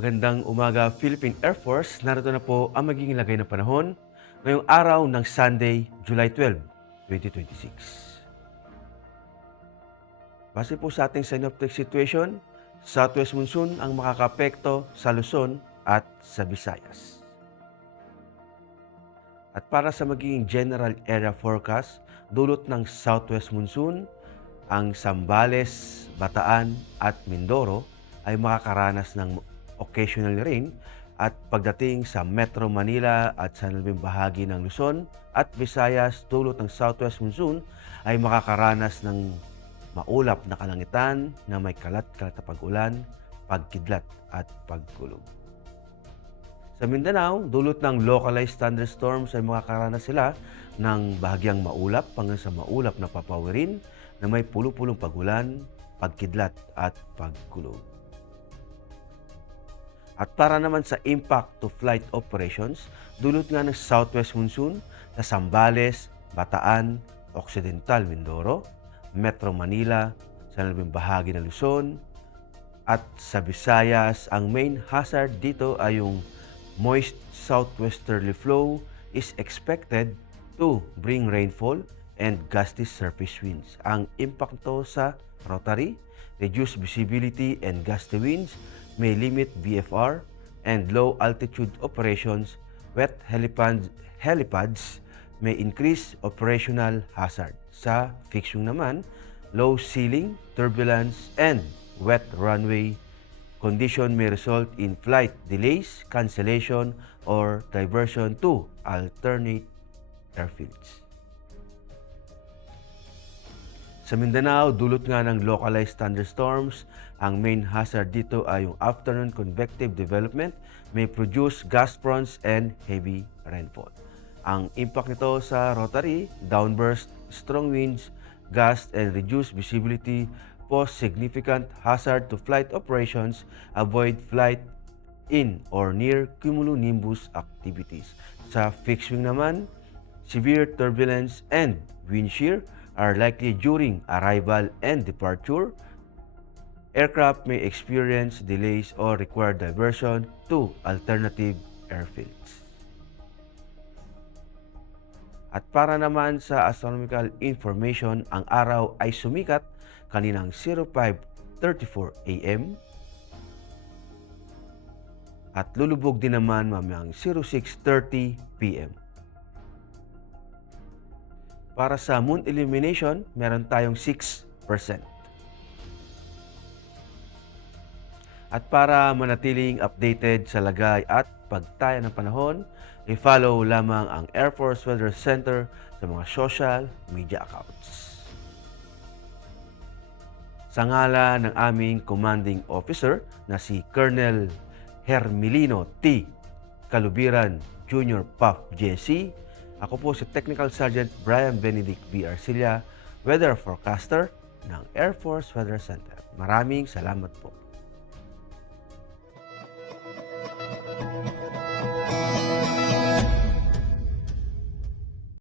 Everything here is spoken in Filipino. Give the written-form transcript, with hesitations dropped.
Magandang umaga, Philippine Air Force. Narito na po ang magiging lagay ng panahon ngayong araw ng Sunday, July 12, 2026. Base po sa ating synoptic situation, southwest monsoon ang makakapekto sa Luzon at sa Visayas. At para sa magiging general area forecast, dulot ng southwest monsoon, ang Zambales, Bataan at Mindoro ay makakaranas ng occasional rain at pagdating sa Metro Manila at sa nalabing bahagi ng Luzon at Visayas dulot ng southwest monsoon ay makakaranas ng maulap na kalangitan na may kalat-kalat na pag-ulan, pagkidlat at pagkulog. Sa Mindanao, dulot ng localized thunderstorms ay makakaranas sila ng bahagyang maulap hanggang sa maulap na papawirin na may pulo-pulong pag-ulan, pagkidlat at pagkulog. At para naman sa impact to flight operations, dulot nga ng southwest monsoon sa Zambales, Bataan, Occidental Mindoro, Metro Manila, sa nalabing bahagi ng Luzon, at sa Visayas, ang main hazard dito ay yung moist southwesterly flow is expected to bring rainfall and gusty surface winds. Ang impact nito sa rotary, reduced visibility and gusty winds, may limit VFR and low altitude operations. Wet helipads may increase operational hazard. Sa fixing naman, low ceiling, turbulence, and wet runway condition may result in flight delays, cancellation, or diversion to alternate airfields. Sa Mindanao, dulot nga ng localized thunderstorms. Ang main hazard dito ay yung afternoon convective development may produce gust fronts and heavy rainfall. Ang impact nito sa rotary, downburst, strong winds, gust, and reduced visibility pose significant hazard to flight operations. Avoid flight in or near cumulonimbus activities. Sa fixed wing naman, severe turbulence and wind shear are likely during arrival and departure. Aircraft may experience delays or require diversion to alternative airfields. At para naman sa astronomical information, ang araw ay sumikat kaninang 05:34 AM at lulubog din naman mamayang 06:30 PM. Para sa moon illumination, meron tayong 6%. At para manatiling updated sa lagay at pagtaya ng panahon, i-follow lamang ang Air Force Weather Center sa mga social media accounts. Sa ngala ng aming commanding officer na si Colonel Hermilino T. Calubiran Jr. PAF JC, ako po si Technical Sergeant Brian Benedict B. Arcilla, Weather Forecaster ng Air Force Weather Center. Maraming salamat po.